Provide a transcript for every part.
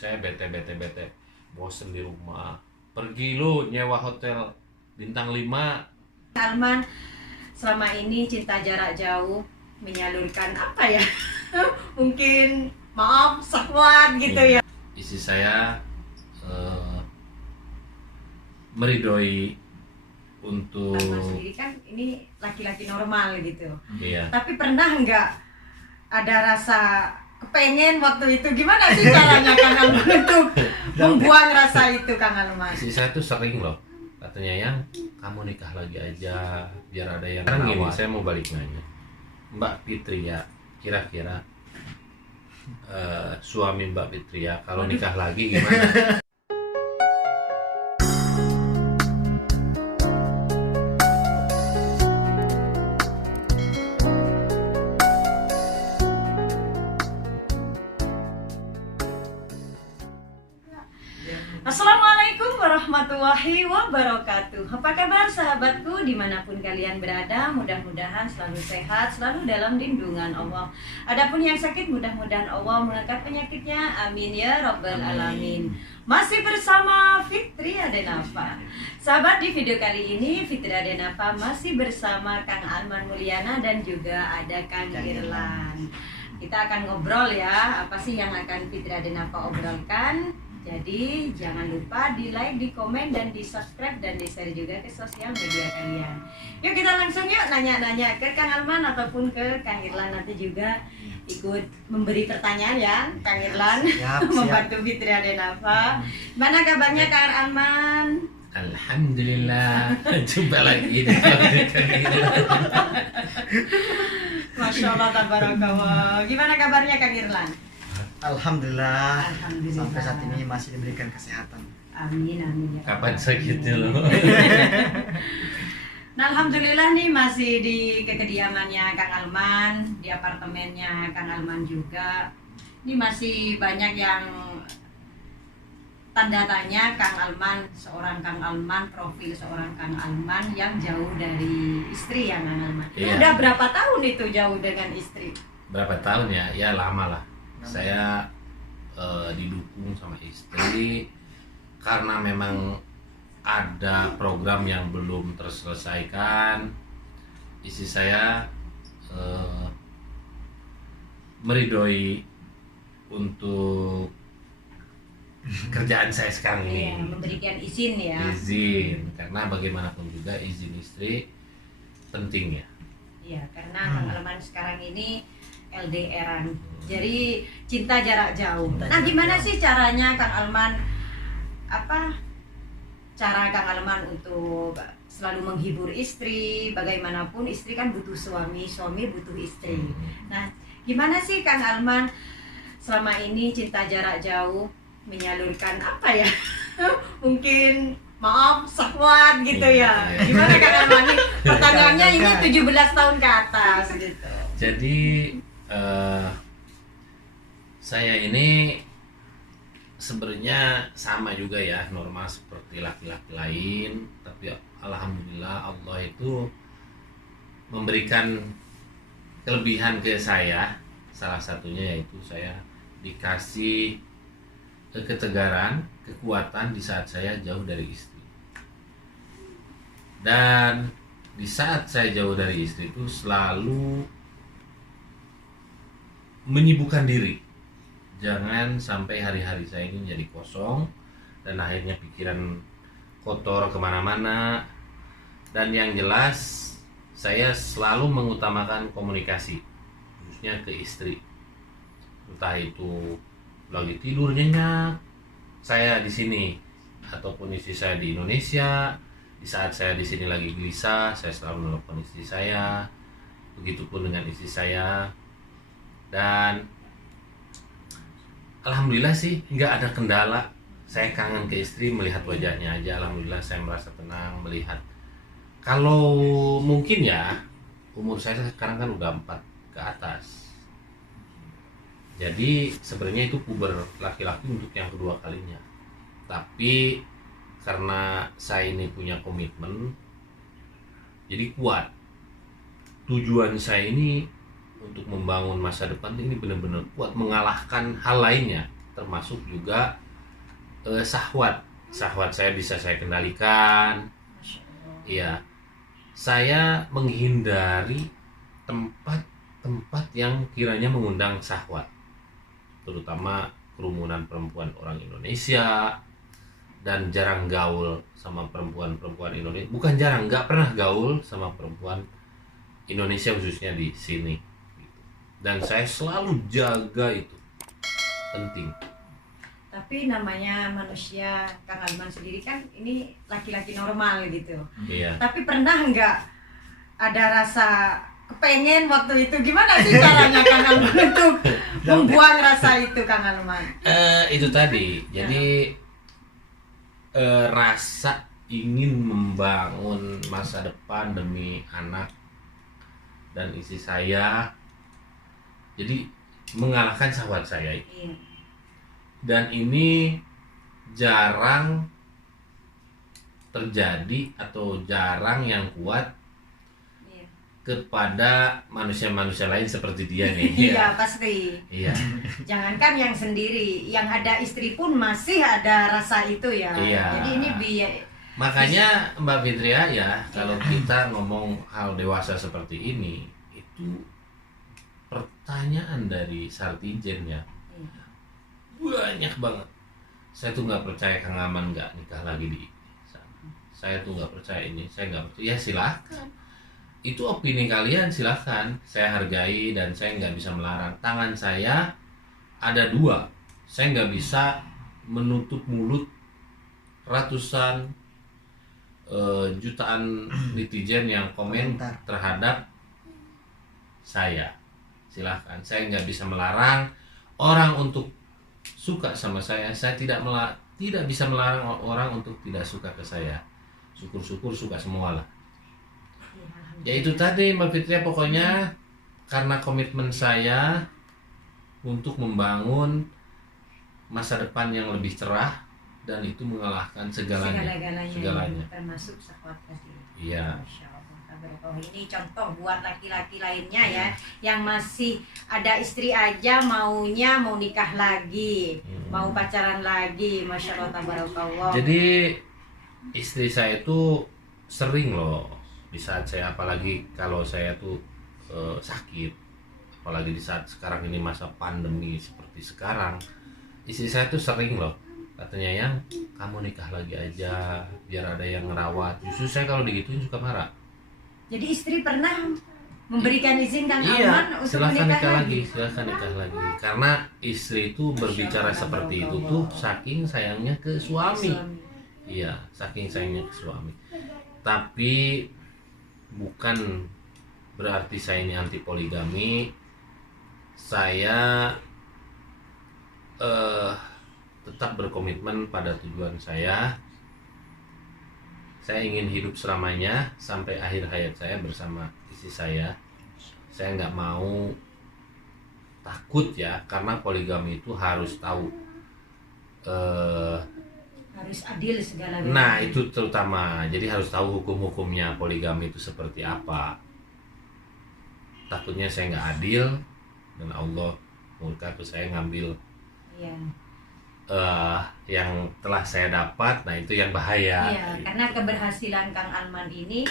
saya bete, bosen di rumah. Pergi lu nyewa hotel bintang 5. Arman selama ini cinta jarak jauh menyalurkan apa ya? Mungkin maaf syahwat gitu ya. Istri saya meridoi untuk Arman sendiri kan ini laki-laki normal gitu. iya. Tapi pernah nggak ada rasa kepengen waktu itu? Gimana sih caranya Kang Alman untuk membuang rasa itu, Kang Alman? Istri saya tuh sering loh katanya, yang kamu nikah lagi aja biar ada yang sekarang gini. Saya mau balik nanya, Mbak Fitri ya, kira-kira suami Mbak Fitri ya kalau nikah lagi gimana? Assalamualaikum warahmatullahi wabarakatuh. Apa kabar sahabatku dimanapun kalian berada? Mudah-mudahan selalu sehat, selalu dalam lindungan Allah. Adapun yang sakit mudah-mudahan Allah mengangkat penyakitnya. Amin ya rabbal alamin. Masih bersama Fitri Adenafa. Sahabat, di video kali ini Fitri Adenafa masih bersama Kang Arman Mulyana dan juga ada Kang Irlan. Kita akan ngobrol ya, apa sih yang akan Fitri Adenafa obrolkan. Jadi jangan lupa di like, di komen, dan di subscribe, dan di share juga ke sosial media kalian. Yuk kita langsung yuk nanya-nanya ke Kang Arman ataupun ke Kang Irlan, nanti juga ikut memberi pertanyaan ya Kang Irlan. Siap. Membantu Fitri Adenafa. Mana kabarnya Kang Arman? Alhamdulillah. Jumpa lagi di Masya Allah, tabarakallah. Gimana kabarnya Kang Irlan? Alhamdulillah. Alhamdulillah. Sampai saat ini masih diberikan kesehatan. Amin, amin ya. Kapan sakitnya lo? Nah, alhamdulillah nih masih di kediamannya Kang Arman, di apartemennya Kang Arman juga. Ini masih banyak yang tanda tanya Kang Arman, seorang Kang Arman, profil seorang Kang Arman yang jauh dari istri ya Kang Arman. Iya. Udah berapa tahun itu jauh dengan istri? Berapa tahun ya? Ya lama lah. Saya didukung sama istri karena memang ada program yang belum terselesaikan. Istri saya meridoi untuk kerjaan saya sekarang Iya, ini. memberikan izin ya. Izin, karena bagaimanapun juga izin istri penting ya. Iya, karena Kang Arman sekarang ini LDR-an. Jadi cinta jarak jauh. Nah, gimana sih caranya Kang Arman, cara Kang Arman untuk selalu menghibur istri? Bagaimanapun istri kan butuh suami, suami butuh istri. Nah, gimana sih Kang Arman selama ini cinta jarak jauh menyalurkan apa ya? Mungkin maaf syahwat gitu ya. Gimana Kang Arman? Pertanyaannya ini 17 tahun ke atas gitu. Jadi saya ini sebenarnya sama juga ya, normal seperti laki-laki lain, tapi alhamdulillah Allah itu memberikan kelebihan ke saya. Salah satunya yaitu saya dikasih ketegaran, kekuatan di saat saya jauh dari istri. Dan di saat saya jauh dari istri itu selalu menyibukkan diri. Jangan sampai hari-hari saya ini menjadi kosong dan akhirnya pikiran kotor kemana-mana. Dan yang jelas saya selalu mengutamakan komunikasi, khususnya ke istri. Entah itu lagi tidur nyenyak, saya di sini, ataupun istri saya di Indonesia. Di saat saya di sini lagi gelisah, saya selalu menelpon istri saya. Begitupun dengan istri saya. Dan alhamdulillah sih nggak ada kendala. Saya kangen ke istri, melihat wajahnya aja. Alhamdulillah saya merasa tenang melihat. Kalau mungkin ya, umur saya sekarang kan udah 4 ke atas. Jadi sebenarnya itu puber laki-laki untuk yang kedua kalinya. Tapi karena saya ini punya komitmen, jadi kuat. Tujuan saya ini untuk membangun masa depan ini benar-benar kuat, mengalahkan hal lainnya. termasuk juga syahwat. Syahwat saya bisa saya kendalikan. Masya Allah. Iya, saya menghindari tempat-tempat yang kiranya mengundang syahwat, terutama kerumunan perempuan orang Indonesia, dan jarang gaul sama perempuan-perempuan Indonesia. Bukan jarang, nggak pernah gaul sama perempuan Indonesia khususnya di sini. Dan saya selalu jaga itu, penting. Tapi namanya manusia, Kang Alman sendiri kan ini laki-laki normal gitu. Iya. Tapi pernah nggak ada rasa kepengen waktu itu? Gimana sih caranya Kang Alman untuk membuang rasa itu, Kang Alman? Itu tadi. Jadi rasa ingin membangun masa depan demi anak dan istri saya. Jadi mengalahkan syahwat saya itu. Iya. Dan ini jarang terjadi atau jarang yang kuat Iya. kepada manusia-manusia lain seperti dia nih. Iya, pasti. Iya. Jangankan yang sendiri, yang ada istri pun masih ada rasa itu ya. Iya. Jadi ini Makanya Mbak Fitria ya, kalau kita ngomong hal dewasa seperti ini, itu pertanyaan dari sartijen ya. Banyak banget. Saya tuh nggak percaya Kang Aman nggak nikah lagi di sana. Saya tuh nggak percaya ini. Saya nggak percaya. Ya silahkan. Itu opini kalian, silahkan. Saya hargai dan saya nggak bisa melarang. Tangan saya ada dua. Saya nggak bisa menutup mulut ratusan jutaan netizen yang komen Komentar. terhadap saya. Silahkan. Saya nggak bisa melarang orang untuk suka sama saya tidak bisa melarang orang untuk tidak suka ke saya. Syukur-syukur suka semua lah. Ya itu tadi Mbak Fitria, pokoknya karena komitmen saya untuk membangun masa depan yang lebih cerah dan itu mengalahkan segalanya. Segalanya. Termasuk syahwat tadi. Iya. Masya Allah. Ini contoh buat laki-laki lainnya ya, yang masih ada istri aja mau nikah lagi, mau pacaran lagi. Masya Allah, tabarakallah. Jadi istri saya itu sering loh di saat saya, apalagi kalau saya tuh sakit, apalagi di saat sekarang ini masa pandemi seperti sekarang, istri saya tuh sering loh katanya, yang kamu nikah lagi aja biar ada yang ngerawat. Justru saya kalau digituin suka marah. Jadi istri pernah memberikan izin Kang Iya, Alman untuk silahkan menikah nikah lagi. lagi, silahkan nikah lagi. Karena istri itu berbicara seperti itu tuh saking sayangnya ke suami. Iya, saking sayangnya ke suami. Tapi bukan berarti saya ini anti poligami. Saya tetap berkomitmen pada tujuan saya. Saya ingin hidup selamanya sampai akhir hayat saya bersama istri saya. Saya nggak mau takut ya, karena poligami itu harus tahu. Harus adil segala-galanya. Nah itu terutama, jadi harus tahu hukum-hukumnya poligami itu seperti apa. Takutnya saya nggak adil dan Allah murka ke saya ngambil Iya. yang telah saya dapat. Nah itu yang bahaya. Iya, karena keberhasilan Kang Alman ini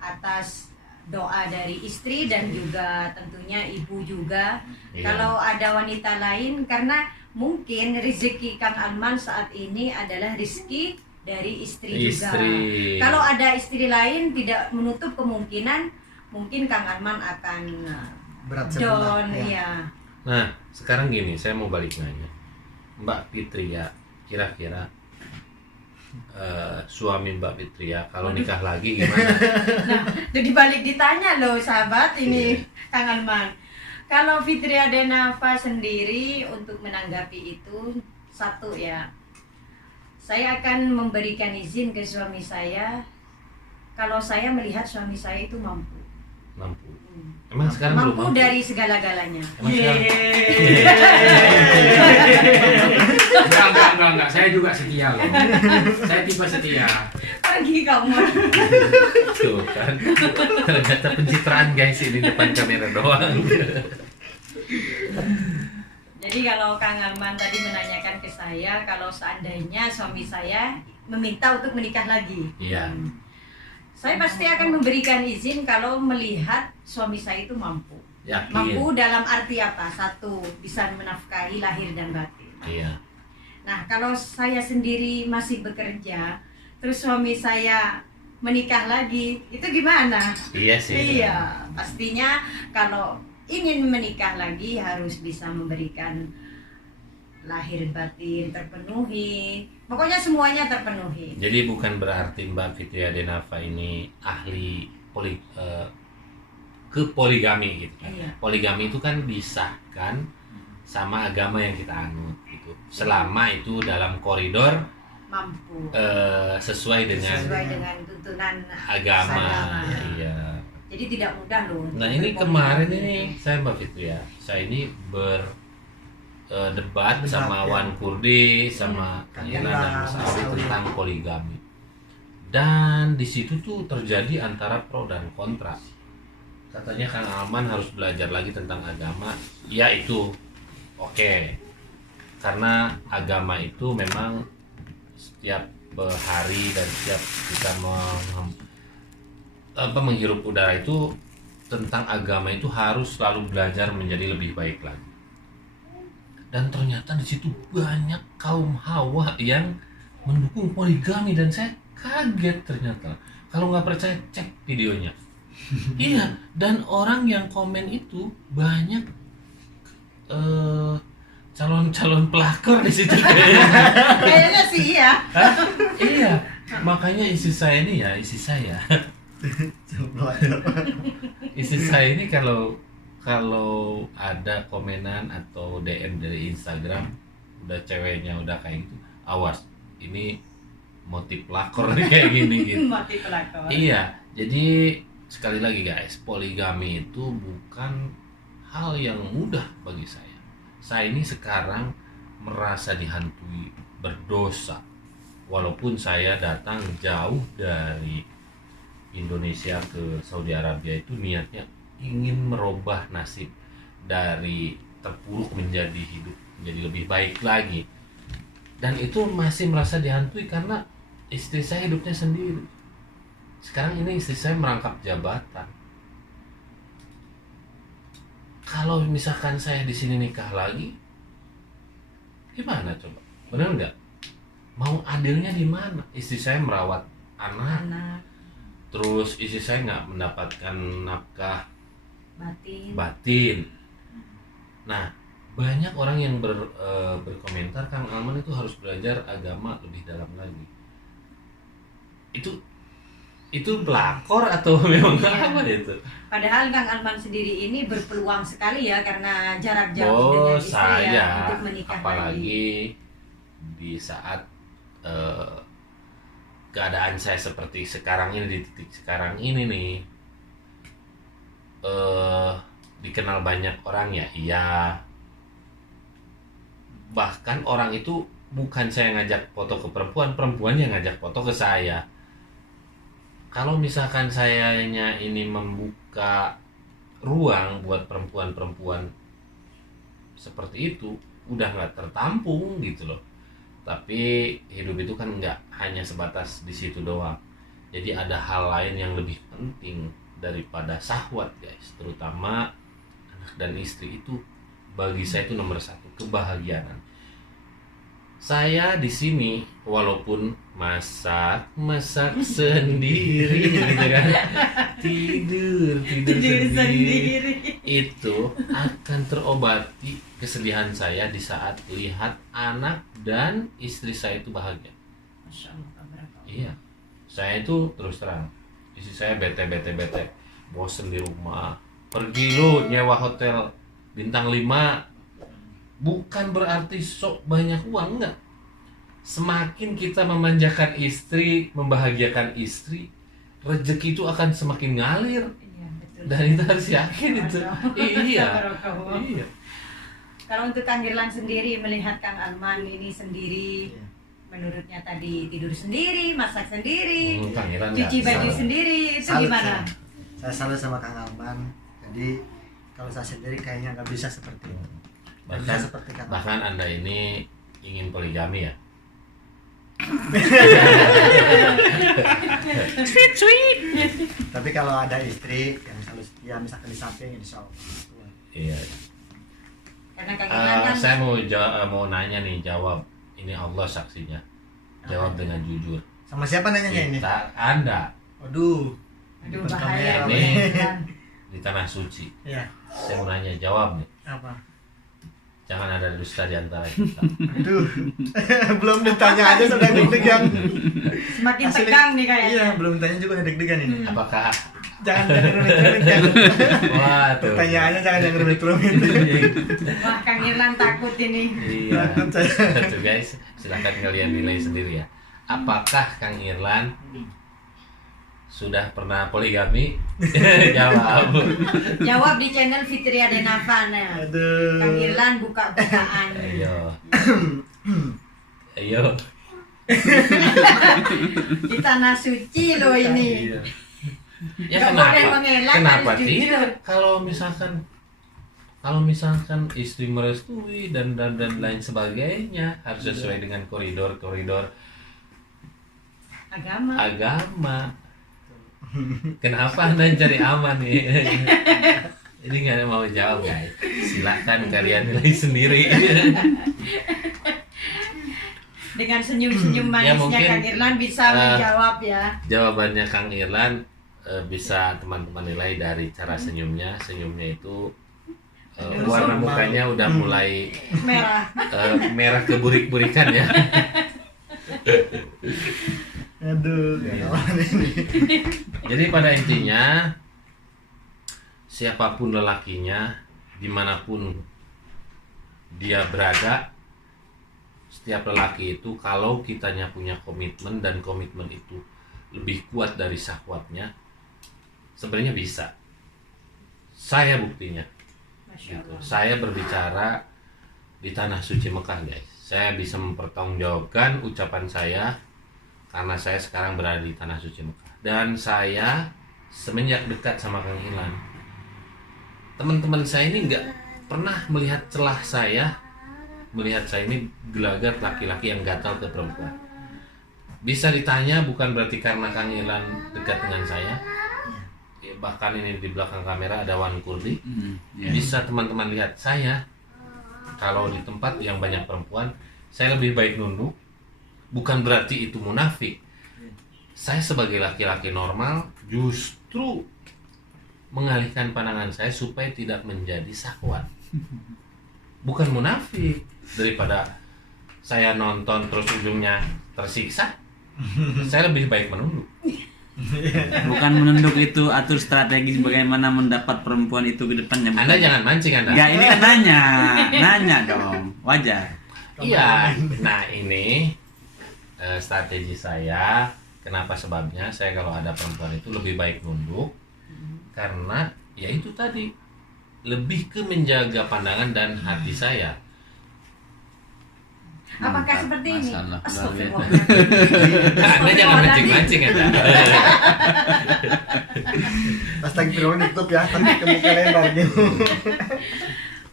atas doa dari istri dan juga tentunya ibu juga. Iya. Kalau ada wanita lain, karena mungkin rezeki Kang Alman saat ini adalah rezeki dari istri juga. Kalau ada istri lain, tidak menutup kemungkinan mungkin Kang Alman akan Berat sebelah. down. Ya. Ya. Nah sekarang gini, saya mau balik nanya Mbak Fitria, kira-kira suami Mbak Fitria kalau nikah lagi gimana? Nah, jadi balik ditanya loh sahabat ini Kang Alman. Kalau Fitria Denafa sendiri untuk menanggapi itu, satu ya, saya akan memberikan izin ke suami saya kalau saya melihat suami saya itu mampu. Mampu. Emang sekarang belum Mampu mampu? dari segala-galanya. Emang sekarang? Enggak. Saya juga setia loh. Saya tipe setia. Pergi kamu. Tuh kan, ternyata pencitraan guys, ini depan kamera doang. Jadi kalau Kang Arman tadi menanyakan ke saya kalau seandainya suami saya meminta untuk menikah lagi. Iya. Saya pasti akan memberikan izin kalau melihat suami saya itu mampu. Yakin. Mampu dalam arti apa? Satu, bisa menafkahi lahir dan batin. Iya. Nah, kalau saya sendiri masih bekerja, terus suami saya menikah lagi, itu gimana? Iya sih. Iya, pastinya kalau ingin menikah lagi harus bisa memberikan lahir batin terpenuhi. Pokoknya semuanya terpenuhi. Jadi bukan berarti Mbak Fitria Denava ini ahli ke poligami gitu kan. Iya. Poligami itu kan disahkan sama agama yang kita anut gitu. Selama itu dalam koridor Mampu. sesuai dengan Tuntunan agama. agama. Iya. Jadi tidak mudah loh. Nah ini kemarin ini saya Mbak Fitria, saya ini debat sama ya. Wan Kurdi sama Kang Ina Ina, dan Mas Mas Awi Awi. tentang poligami. Dan di situ tuh terjadi antara pro dan kontra. Katanya Kang Alman harus belajar lagi tentang agama. Ya itu oke. Karena agama itu memang setiap hari dan setiap kita menghirup udara itu tentang agama itu harus selalu belajar menjadi lebih baik lagi. Dan ternyata di situ banyak kaum hawa yang mendukung poligami dan saya kaget ternyata. Kalau nggak percaya cek videonya. Iya, dan orang yang komen itu banyak calon-calon pelakor di situ kayaknya. Kayaknya sih iya. Hah? Iya, makanya istri saya ini kalau ada komenan atau DM dari Instagram udah ceweknya udah kayak gitu, awas ini motif pelakor nih kayak gini gitu. Mati pelakor. Iya, jadi sekali lagi guys, poligami itu bukan hal yang mudah bagi saya. Saya ini sekarang merasa dihantui berdosa, walaupun saya datang jauh dari Indonesia ke Saudi Arabia itu niatnya ingin merubah nasib dari terpuruk menjadi hidup menjadi lebih baik lagi, dan itu masih merasa dihantui karena istri saya hidupnya sendiri. Sekarang ini istri saya merangkap jabatan. Kalau misalkan saya di sini nikah lagi, gimana coba? Benar nggak? Mau adilnya di mana? Istri saya merawat anak, Anak, terus istri saya nggak mendapatkan nafkah batin. Nah, banyak orang yang berkomentar Kang Alman itu harus belajar agama lebih dalam lagi. Itu pelakor atau memang Iya. apa itu? Padahal Kang Arman sendiri ini berpeluang sekali ya karena jarak jauh dengan istri Saya ya untuk menikah lagi. apalagi di saat keadaan saya seperti sekarang ini, di titik sekarang ini nih, dikenal banyak orang ya, iya. Bahkan orang itu bukan saya ngajak foto ke perempuan, perempuan yang ngajak foto ke saya. Kalau misalkan sayanya ini membuka ruang buat perempuan-perempuan seperti itu, udah nggak tertampung gitu loh. Tapi hidup itu kan nggak hanya sebatas di situ doang. Jadi ada hal lain yang lebih penting daripada syahwat guys. Terutama anak dan istri itu bagi saya itu nomor satu, kebahagiaan. Saya di sini walaupun masak sendiri gitu kan, tidur sendiri, itu akan terobati kesedihan saya di saat lihat anak dan istri saya itu bahagia. Masya Allah, tabarakallah. Iya, saya itu terus terang, istri saya bete, bosen di rumah, pergi lu nyewa hotel bintang 5. Bukan berarti sok banyak uang, enggak. Semakin kita memanjakan istri, membahagiakan istri, rezeki itu akan semakin ngalir. Iya, betul. Dan itu harus yakin itu. Iya. Tabarakallah. Iya. Kalau untuk Kang Girlan sendiri melihat Kang Arman ini sendiri, Iya. menurutnya tadi tidur sendiri, masak sendiri, Pangeran cuci nggak baju bisa. sendiri, itu Salut gimana? Saya salut sama Kang Alman. Jadi kalau saya sendiri kayaknya nggak bisa seperti itu. Bahkan seperti kata. bahkan Anda ini ingin poligami ya? Sweet. Tapi kalau ada istri yang selalu setia misalkan di samping, insya Allah. Iya. Karena Kang Irlan kan Saya mau nanya nih, jawab. Ini Allah saksinya. Jawab dengan jujur. Sama siapa nanyanya ini? Anda Waduh. aduh Depan bahaya. kamera. Ini. Di tanah suci. Iya. Saya mau nanya, jawab nih. Apa? Jangan ada dusta di antara kita. Aduh. Belum ditanya aja sudah deg-degan. Semakin Asli. tegang nih kayaknya. Iya, belum ditanya juga udah deg-degan ini. Apakah Jangan rumit-rumit kan. wah tuh. Pertanyaannya jangan rumit-rumit. Wah, Kang Irlan takut ini. Iya. Takut saya. Tuh guys, silakan kalian nilai sendiri ya. Apakah Kang Irlan sudah pernah poligami? Jawab. Jawab di channel Fitria Denavana. Aduh. Kang Irlan buka-bukaan. Ayo. Ayo. Di tanah suci loh ini. Iya. Ya Nggak kenapa? boleh mengelak, Kenapa harus jujur. tidak? Kalau misalkan istri merestui dan lain sebagainya harus sesuai dengan koridor Agama. Kenapa Anda cari aman nih? Ini nggak mau jawab guys. Silahkan kalian nilai sendiri. Dengan senyum-senyum Ya, manisnya mungkin, Kang Irlan bisa menjawab ya. Jawabannya Kang Irlan bisa teman-teman nilai dari cara senyumnya. Senyumnya itu warna mukanya udah mulai Merah. merah keburik-burikan ya. Aduh, kawan ini. Jadi pada intinya siapapun lelakinya, dimanapun dia berada, setiap lelaki itu kalau kitanya punya komitmen dan komitmen itu lebih kuat dari syahwatnya, sebenarnya bisa. Saya buktinya. Masya Gitu. Allah. Saya berbicara di tanah suci Mekah guys. Saya bisa mempertanggungjawabkan ucapan saya karena saya sekarang berada di tanah suci Mekah. Dan saya semenjak dekat sama Kang Irlan, teman-teman saya ini nggak pernah melihat celah saya, melihat saya ini gelagat laki-laki yang gatal ke perempuan. Bisa ditanya bukan berarti karena Kang Irlan dekat dengan saya. Ya, bahkan ini di belakang kamera ada Wan Kurdi. Bisa teman-teman lihat saya kalau di tempat yang banyak perempuan, saya lebih baik nunduk. Bukan berarti itu munafik. Saya sebagai laki-laki normal justru mengalihkan pandangan saya supaya tidak menjadi syahwat. Bukan munafik. Daripada saya nonton terus ujungnya tersiksa, saya lebih baik menunduk. Bukan menunduk itu atur strategi bagaimana mendapat perempuan itu ke depannya. Anda jangan mancing Anda. Enggak, ini kan nanya dong, wajar. Iya, nah ini strategi saya. Kenapa sebabnya saya kalau ada perempuan itu lebih baik nunduk, karena ya itu tadi lebih ke menjaga pandangan dan hati saya. Apakah seperti ini? Masalah Astagfirullah. Anda jangan mancing-mancing Anda. Pas lagi video YouTube ya, tapi ke muka lebar gitu.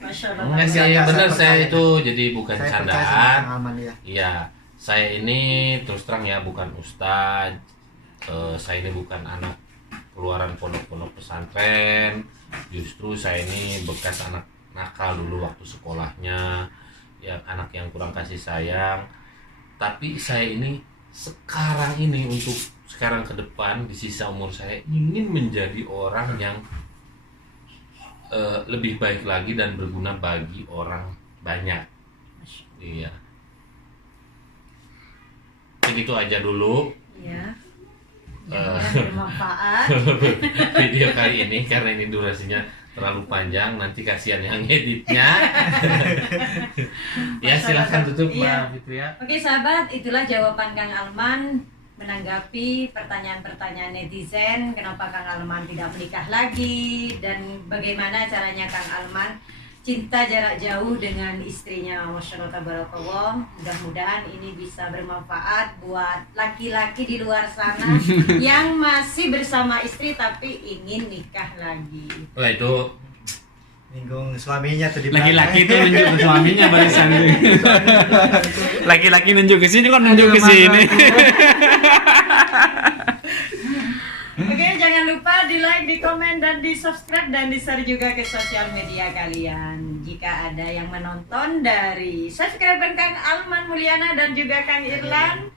Masya Allah. Enggak sih, Saya benar percaya. saya itu jadi bukan Saya percaya sama candaan. Kang Aman ya. Iya, saya ini terus terang ya bukan ustadz. Saya ini bukan anak keluaran pondok-pondok pesantren. Justru saya ini bekas anak nakal dulu waktu sekolahnya, yang anak yang kurang kasih sayang. Tapi saya ini sekarang ini untuk sekarang ke depan di sisa umur saya ingin menjadi orang yang lebih baik lagi dan berguna bagi orang banyak. Iya. Begitu aja dulu Iya. Mudah-mudahan bermanfaat. video kali ini, karena ini durasinya terlalu panjang, nanti kasihan yang editnya. Ya silahkan tutup Iya. Mbak Fitria. Oke sahabat, itulah jawaban Kang Alman menanggapi pertanyaan-pertanyaan netizen. Kenapa Kang Alman tidak menikah lagi dan bagaimana caranya Kang Alman cinta jarak jauh dengan istrinya. Masya Allah tabarakallah. Mudah-mudahan ini bisa bermanfaat buat laki-laki di luar sana yang masih bersama istri tapi ingin nikah lagi. Wah itu Ninggung suaminya tuh di belakang. Laki-laki itu nunjuk ke suaminya barusan. Laki-laki nunjuk ke sini kok nunjuk ke sini. Oke, jangan lupa di like, di komen, dan di subscribe, dan di share juga ke sosial media kalian. Jika ada yang menonton dari subscriber Kang Alman Mulyana dan juga Kang Irlan,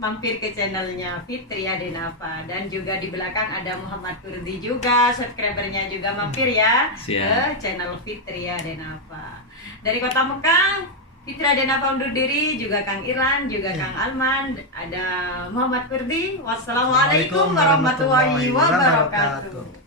mampir ke channelnya Fitri Adenava. Dan juga di belakang ada Muhammad Kurdi juga, subscribernya juga mampir ya Siap. ke channel Fitri Adenava. Dari Kota Mekah, Fitri Adenava undur diri, juga Kang Irlan, juga Kang Alman, ada Muhammad Kurdi. Wassalamualaikum warahmatullahi wabarakatuh.